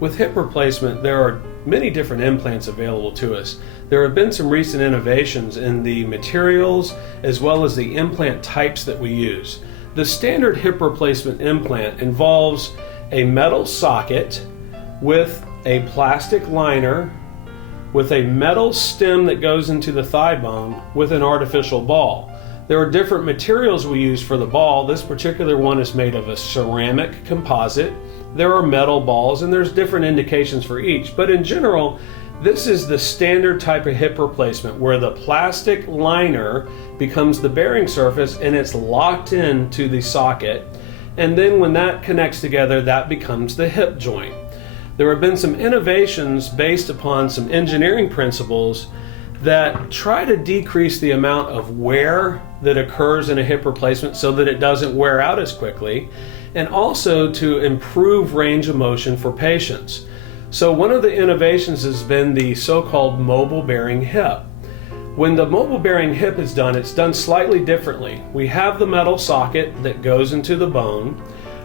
With hip replacement, there are many different implants available to us. There have been some recent innovations in the materials as well as the implant types that we use. The standard hip replacement implant involves a metal socket with a plastic liner with a metal stem that goes into the thigh bone with an artificial ball. There are different materials we use for the ball. This particular one is made of a ceramic composite. There are metal balls and there's different indications for each, but in general, this is the standard type of hip replacement where the plastic liner becomes the bearing surface and it's locked into the socket. And then when that connects together, that becomes the hip joint. There have been some innovations based upon some engineering principles that try to decrease the amount of wear that occurs in a hip replacement so that it doesn't wear out as quickly, and also to improve range of motion for patients. So one of the innovations has been the so-called mobile bearing hip. When the mobile bearing hip is done, it's done slightly differently. We have the metal socket that goes into the bone.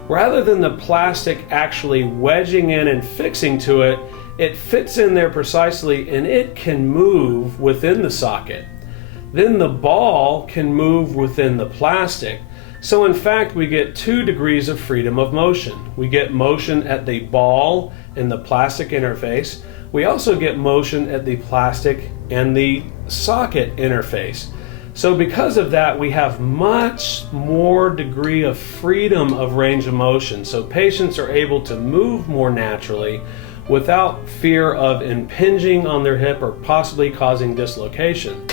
Rather than the plastic actually wedging in and fixing to it, it fits in there precisely and it can move within the socket. Then the ball can move within the plastic. So in fact, we get 2 degrees of freedom of motion. We get motion at the ball and the plastic interface. We also get motion at the plastic and the socket interface. So because of that, we have much more degree of freedom of range of motion. So patients are able to move more naturally without fear of impinging on their hip or possibly causing dislocation.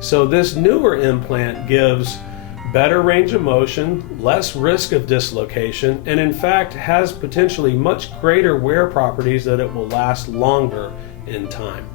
So this newer implant gives better range of motion, less risk of dislocation, and in fact has potentially much greater wear properties that it will last longer in time.